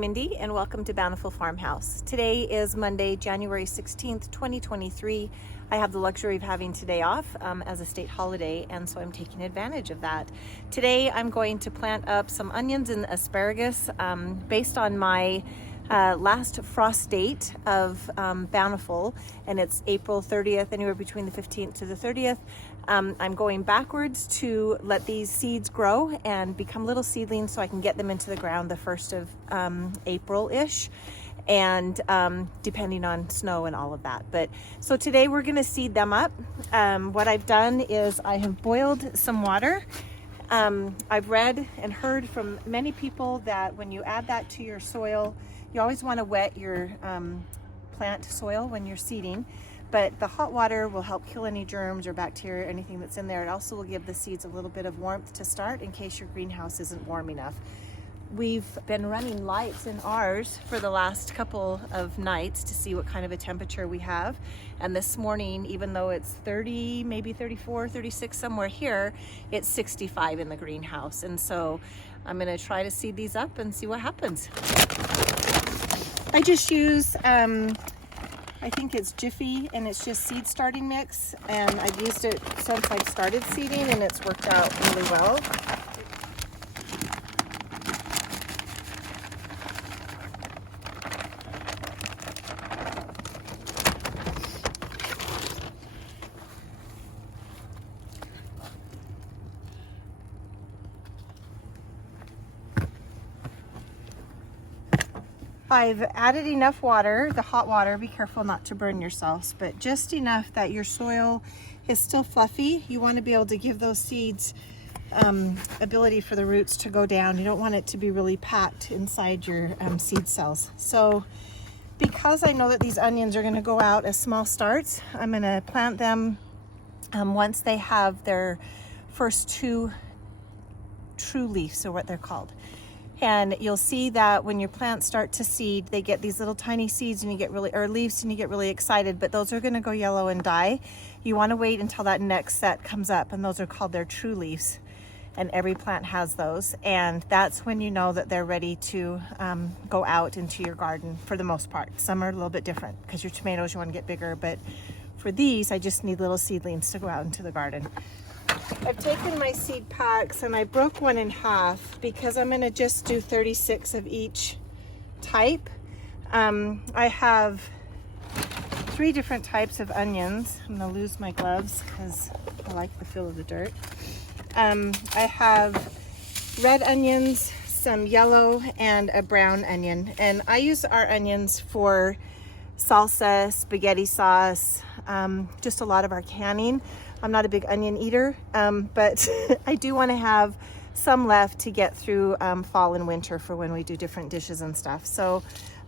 I'm Mindy and welcome to Bountiful Farmhouse. Today is Monday, January 16th, 2023. I have the luxury of having today off as a state holiday, and so I'm taking advantage of that. Today I'm going to plant up some onions and asparagus based on my last frost date of Bountiful, and it's April 30th, anywhere between the 15th to the 30th. I'm going backwards to let these seeds grow and become little seedlings so I can get them into the ground the 1st of April-ish, and depending on snow and all of that. But so today we're going to seed them up. What I've done is I have boiled some water. I've read and heard from many people that when you add that to your soil, you always want to wet your plant soil when you're seeding, but the hot water will help kill any germs or bacteria or anything that's in there. It also will give the seeds a little bit of warmth to start in case your greenhouse isn't warm enough. We've been running lights in ours for the last couple of nights to see what kind of a temperature we have. And this morning, even though it's 30, maybe 34, 36 somewhere here, it's 65 in the greenhouse. And so I'm gonna try to seed these up and see what happens. I just use, I think it's Jiffy, and it's just seed starting mix. And I've used it since I've started seeding and it's worked out really well. I've added enough water, the hot water, be careful not to burn yourselves, but just enough that your soil is still fluffy. You want to be able to give those seeds ability for the roots to go down. You don't want it to be really packed inside your seed cells. So because I know that these onions are going to go out as small starts, I'm going to plant them once they have their first two true leaves, or what they're called. And you'll see that when your plants start to seed, they get these little tiny seeds and you get really, or leaves, and you get really excited, but those are gonna go yellow and die. You wanna wait until that next set comes up, and those are called their true leaves. And every plant has those. And that's when you know that they're ready to go out into your garden for the most part. Some are a little bit different because your tomatoes, you wanna get bigger, but for these, I just need little seedlings to go out into the garden. I've taken my seed packs and I broke one in half because I'm going to just do 36 of each type. I have 3 different types of onions. I'm going to lose my gloves because I like the feel of the dirt. I have red onions, some yellow, and a brown onion. And I use our onions for salsa, spaghetti sauce, just a lot of our canning. I'm not a big onion eater, but I do want to have some left to get through fall and winter for when we do different dishes and stuff. So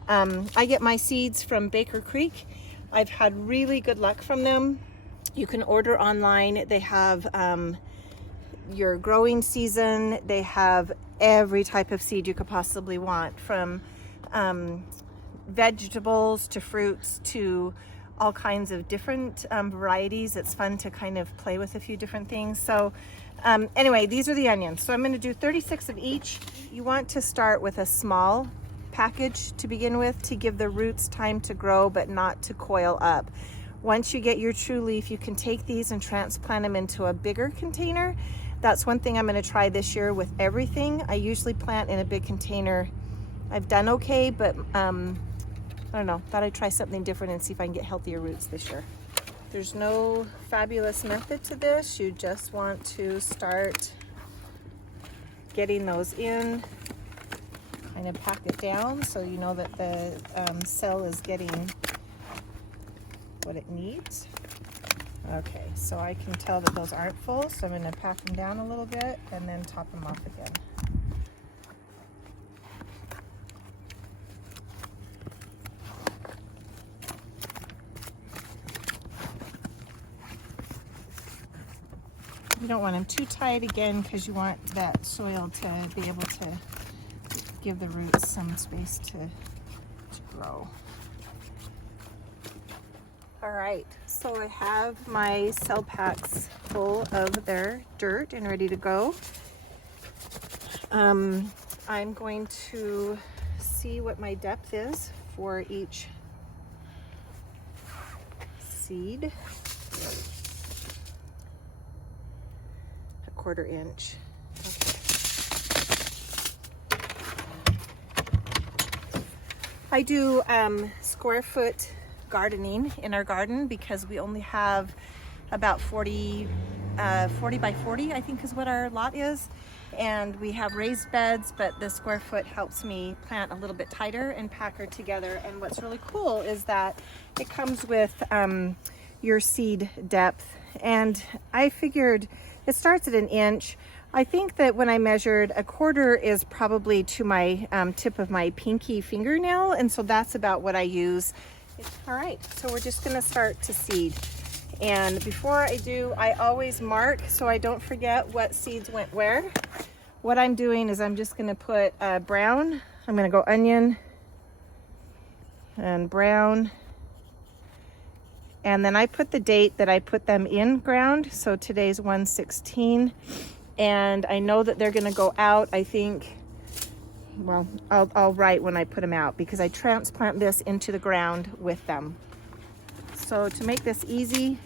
I get my seeds from Baker Creek. I've had really good luck from them. You can order online. They have your growing season. They have every type of seed you could possibly want, from vegetables to fruits to all kinds of different varieties. It's fun to kind of play with a few different things. So anyway, these are the onions. So I'm going to do 36 of each. You want to start with a small package to begin with to give the roots time to grow but not to coil up. Once you get your true leaf, you can take these and transplant them into a bigger container. That's one thing I'm going to try this year with everything. I usually plant in a big container. I've done okay, but I don't know, thought I'd try something different and see if I can get healthier roots this year. There's no fabulous method to this. You just want to start getting those in, kind of pack it down so you know that the cell is getting what it needs. Okay, so I can tell that those aren't full, so I'm going to pack them down a little bit and then top them off again. You don't want them too tight again because you want that soil to be able to give the roots some space to grow. All right, so I have my cell packs full of their dirt and ready to go. I'm going to see what my depth is for each seed. 1/4 inch. Okay. I do square foot gardening in our garden because we only have about 40 by 40, I think is what our lot is. And we have raised beds, but the square foot helps me plant a little bit tighter and pack her together. And what's really cool is that it comes with your seed depth. And I figured it starts at 1 inch. I think that when I measured, 1/4 is probably to my tip of my pinky fingernail. And so that's about what I use. All right, so we're just gonna start to seed. And before I do, I always mark so I don't forget what seeds went where. What I'm doing is I'm just gonna put brown. I'm gonna go onion and brown. And then I put the date that I put them in ground. So today's 1/16. And I know that they're gonna go out, I think, well, I'll write when I put them out because I transplant this into the ground with them. So to make this easy,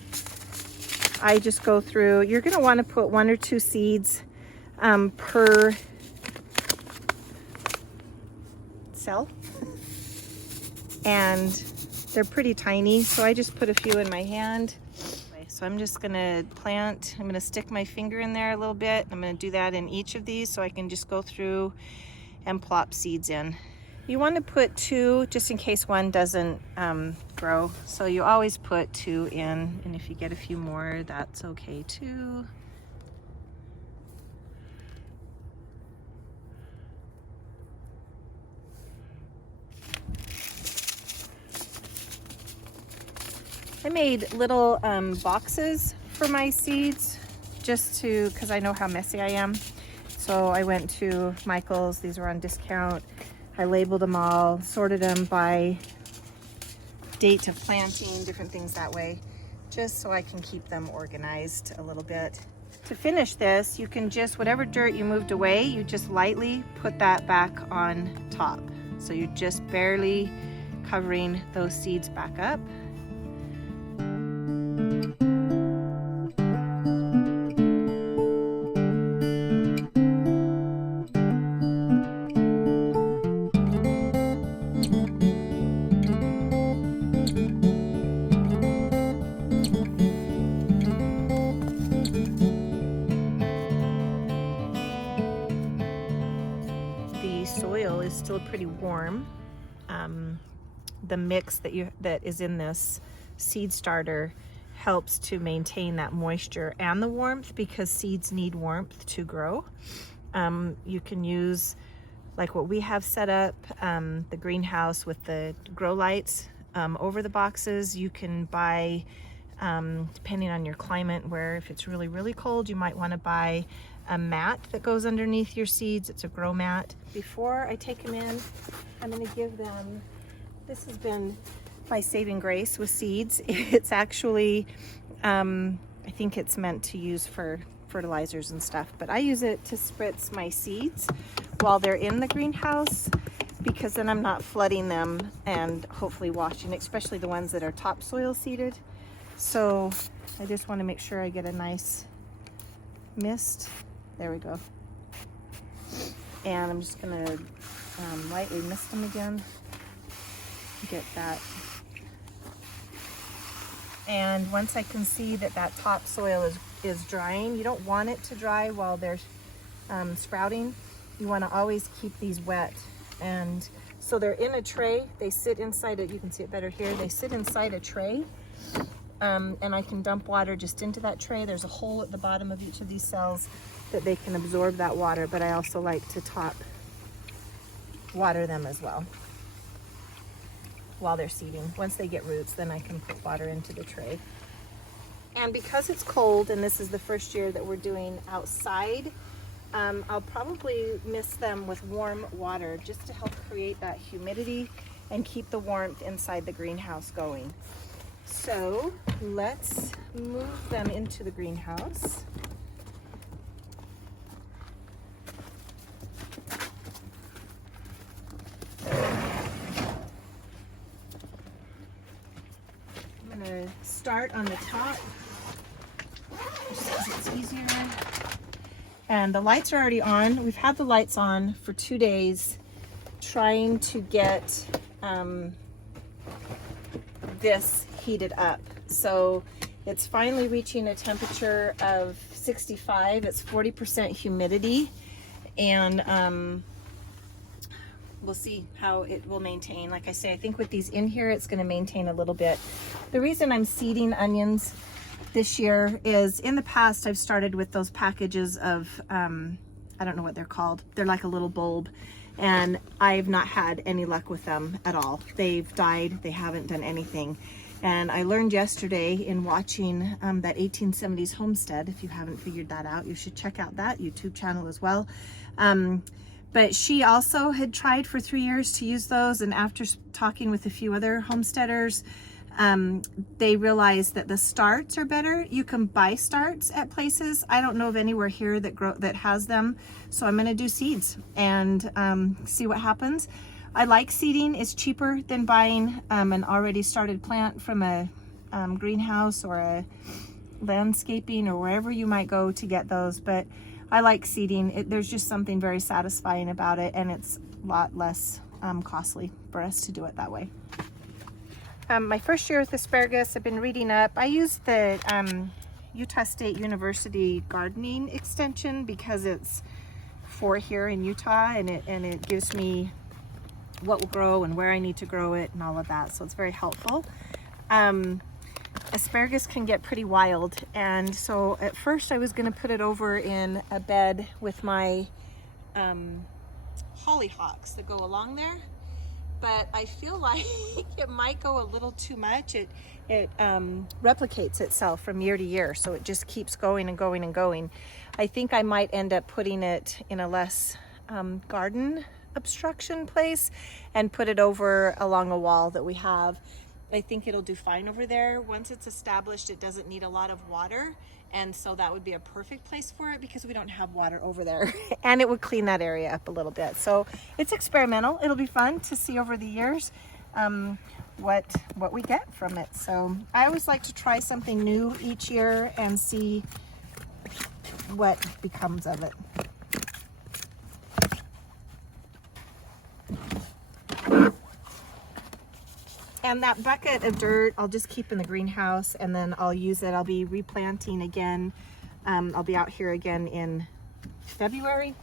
I just go through, you're gonna wanna put 1 or 2 seeds per cell. And they're pretty tiny, so I just put a few in my hand. So I'm just gonna plant, I'm gonna stick my finger in there a little bit. I'm gonna do that in each of these so I can just go through and plop seeds in. You want to put 2 just in case one doesn't grow. So you always put 2 in, and if you get a few more, that's okay too. I made little boxes for my seeds just to, because I know how messy I am. So I went to Michael's, these were on discount. I labeled them all, sorted them by date of planting, different things that way, just so I can keep them organized a little bit. To finish this, you can just, whatever dirt you moved away, you just lightly put that back on top. So you're just barely covering those seeds back up. Soil is still pretty warm. The mix that is in this seed starter helps to maintain that moisture and the warmth because seeds need warmth to grow. You can use like what we have set up, the greenhouse with the grow lights over the boxes. You can buy, depending on your climate, where if it's really, really cold, you might want to buy a mat that goes underneath your seeds. It's a grow mat. Before I take them in, I'm going to give them, this has been my saving grace with seeds. It's actually, I think it's meant to use for fertilizers and stuff, but I use it to spritz my seeds while they're in the greenhouse because then I'm not flooding them and hopefully washing, especially the ones that are topsoil seeded. So I just want to make sure I get a nice mist. There we go. And I'm just gonna lightly mist them again. Get that. And once I can see that that topsoil is drying, you don't want it to dry while they're sprouting. You want to always keep these wet. And so they're in a tray. They sit inside it. You can see it better here. They sit inside a tray. And I can dump water just into that tray. There's a hole at the bottom of each of these cells that they can absorb that water, but I also like to top water them as well while they're seeding. Once they get roots, then I can put water into the tray. And because it's cold, and this is the first year that we're doing outside, I'll probably mist them with warm water just to help create that humidity and keep the warmth inside the greenhouse going. So let's move them into the greenhouse. start on the top just because it's easier. And the lights are already on. We've had the lights on for 2 days trying to get this heated up. So it's finally reaching a temperature of 65. It's 40% humidity, and we'll see how it will maintain. Like I say, I think with these in here, it's going to maintain a little bit. The reason I'm seeding onions this year is in the past, I've started with those packages of, I don't know what they're called. They're like a little bulb, and I've not had any luck with them at all. They've died. They haven't done anything. And I learned yesterday in watching that 1870s homestead. If you haven't figured that out, you should check out that YouTube channel as well. But she also had tried for 3 years to use those, and after talking with a few other homesteaders, they realized that the starts are better. You can buy starts at places. I don't know of anywhere here that has them, so I'm going to do seeds and see what happens. I like seeding. It's cheaper than buying an already started plant from a greenhouse or a landscaping or wherever you might go to get those, but I like seeding. There's just something very satisfying about it, and it's a lot less costly for us to do it that way. My first year with asparagus, I've been reading up. I used the Utah State University gardening extension because it's for here in Utah, and it gives me what will grow and where I need to grow it and all of that, so it's very helpful. Asparagus can get pretty wild, and so at first I was going to put it over in a bed with my hollyhocks that go along there, but I feel like it might go a little too much. It replicates itself from year to year, so it just keeps going and going and going. I think I might end up putting it in a less garden obstruction place and put it over along a wall that we have. I think it'll do fine over there. Once it's established, it doesn't need a lot of water, and so that would be a perfect place for it because we don't have water over there. And it would clean that area up a little bit. So it's experimental. It'll be fun to see over the years what we get from it. So I always like to try something new each year and see what becomes of it. And that bucket of dirt, I'll just keep in the greenhouse, and then I'll use it. I'll be replanting again. I'll be out here again in February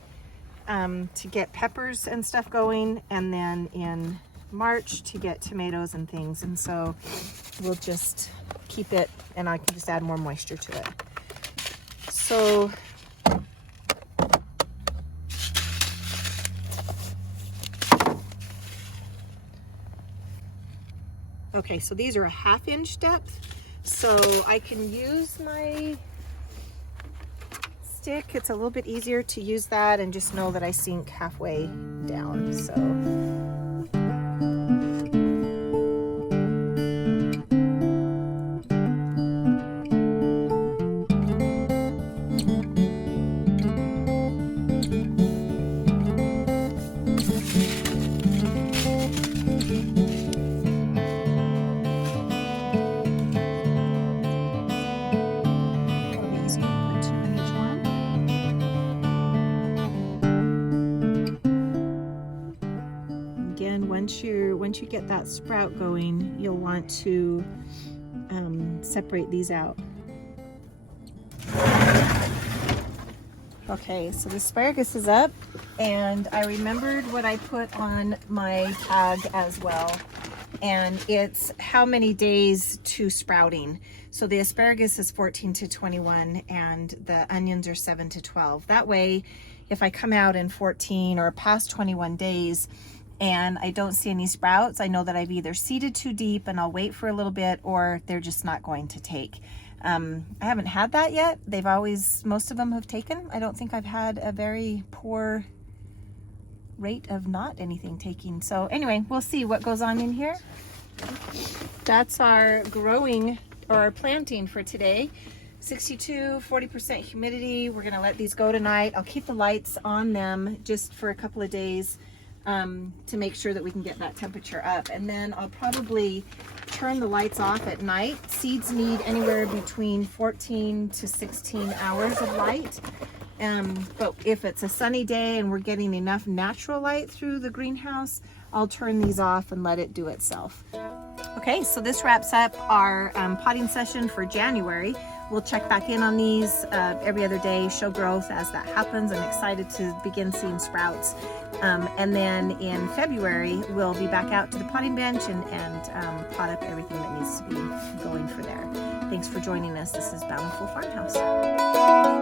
to get peppers and stuff going, and then in March to get tomatoes and things. And so we'll just keep it, and I can just add more moisture to it. So okay, so these are a 1/2 inch depth, so I can use my stick. It's a little bit easier to use that and just know that I sink halfway down. So once you get that sprout going, you'll want to separate these out. Okay, so the asparagus is up, and I remembered what I put on my tag as well, and it's how many days to sprouting. So the asparagus is 14 to 21, and the onions are 7 to 12. That way, if I come out in 14 or past 21 days, and I don't see any sprouts, I know that I've either seeded too deep and I'll wait for a little bit, or they're just not going to take. I haven't had that yet. Most of them have taken. I don't think I've had a very poor rate of not anything taking. So anyway, we'll see what goes on in here. That's our growing or our planting for today. 62, 40% humidity. We're gonna let these go tonight. I'll keep the lights on them just for a couple of days. to make sure that we can get that temperature up. And then I'll probably turn the lights off at night. Seeds need anywhere between 14 to 16 hours of light. But if it's a sunny day and we're getting enough natural light through the greenhouse, I'll turn these off and let it do itself. Okay, so this wraps up our potting session for January. We'll check back in on these every other day, show growth as that happens. I'm excited to begin seeing sprouts. And then in February, we'll be back out to the potting bench and pot up everything that needs to be going for there. Thanks for joining us. This is Bountiful Farmhouse.